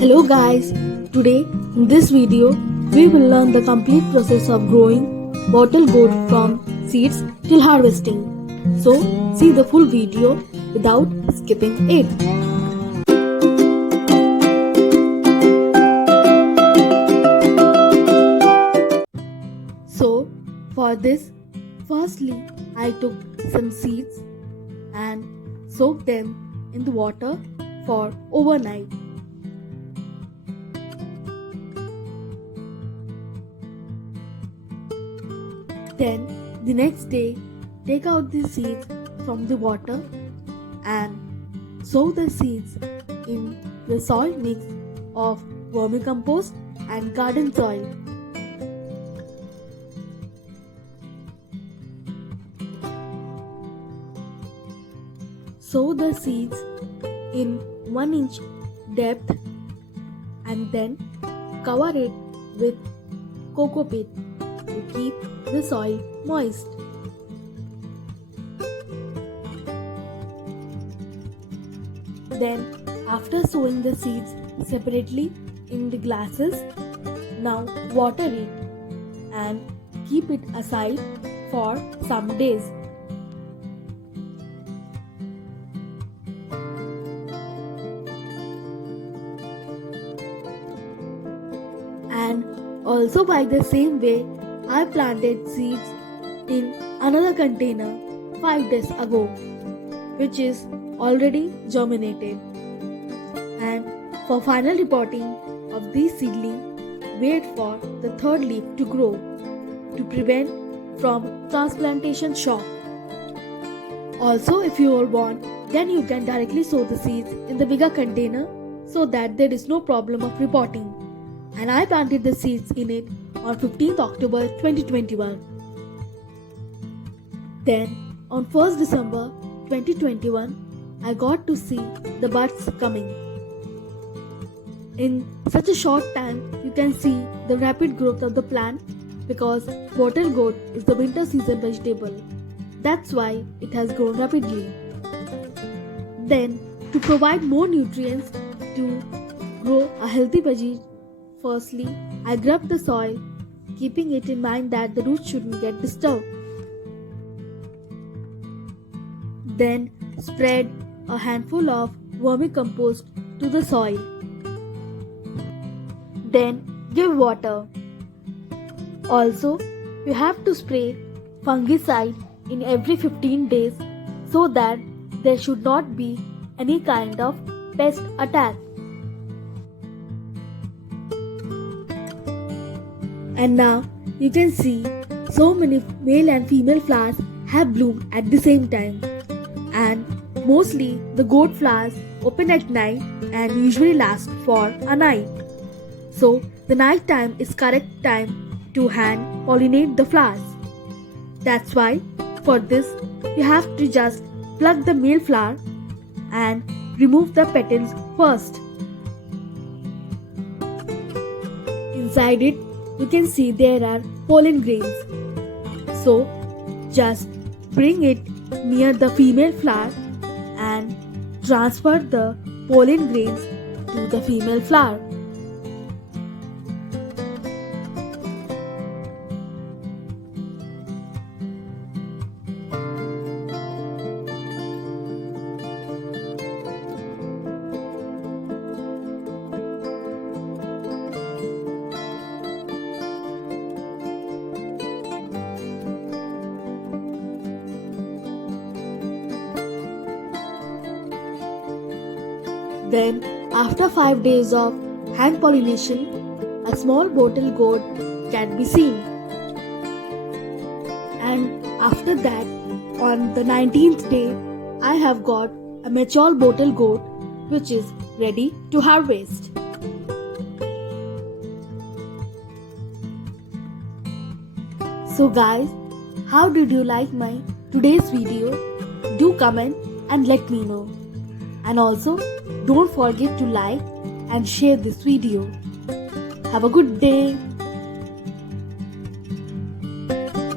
Hello guys, today in this video we will learn the complete process of growing bottle gourd from seeds till harvesting. So see the full video without skipping it. So for this, firstly I took some seeds and soaked them in the water for overnight. Then the next day, take out the seeds from the water and sow the seeds in the soil mix of vermicompost and garden soil. Sow the seeds in 1 inch depth and then cover it with coco peat to keep the soil moist. Then after sowing the seeds separately in the glasses, now water it and keep it aside for some days. And also by the same way, I planted seeds in another container 5 days ago, which is already germinated. And for final repotting of these seedlings, wait for the third leaf to grow to prevent from transplantation shock. Also, if you all want, then you can directly sow the seeds in the bigger container so that there is no problem of repotting. And I planted the seeds in it on 15th October 2021. Then on 1st December 2021, I got to see the buds coming. In such a short time, you can see the rapid growth of the plant because bottle gourd is the winter season vegetable. That's why it has grown rapidly. Then, to provide more nutrients to grow a healthy veggie, firstly, I grubbed the soil, keeping it in mind that the roots shouldn't get disturbed. Then spread a handful of vermicompost to the soil. Then give water. Also, you have to spray fungicide in every 15 days so that there should not be any kind of pest attack. And now you can see so many male and female flowers have bloomed at the same time. And mostly the gourd flowers open at night and usually last for a night. So the night time is correct time to hand pollinate the flowers. That's why for this you have to just pluck the male flower and remove the petals first. Inside it you can see there are pollen grains. So just bring it near the female flower and transfer the pollen grains to the female flower. Then, after 5 days of hand pollination, a small bottle gourd can be seen. And after that, on the 19th day, I have got a mature bottle gourd which is ready to harvest. So guys, how did you like my today's video? Do comment and let me know. And also, don't forget to like and share this video. Have a good day.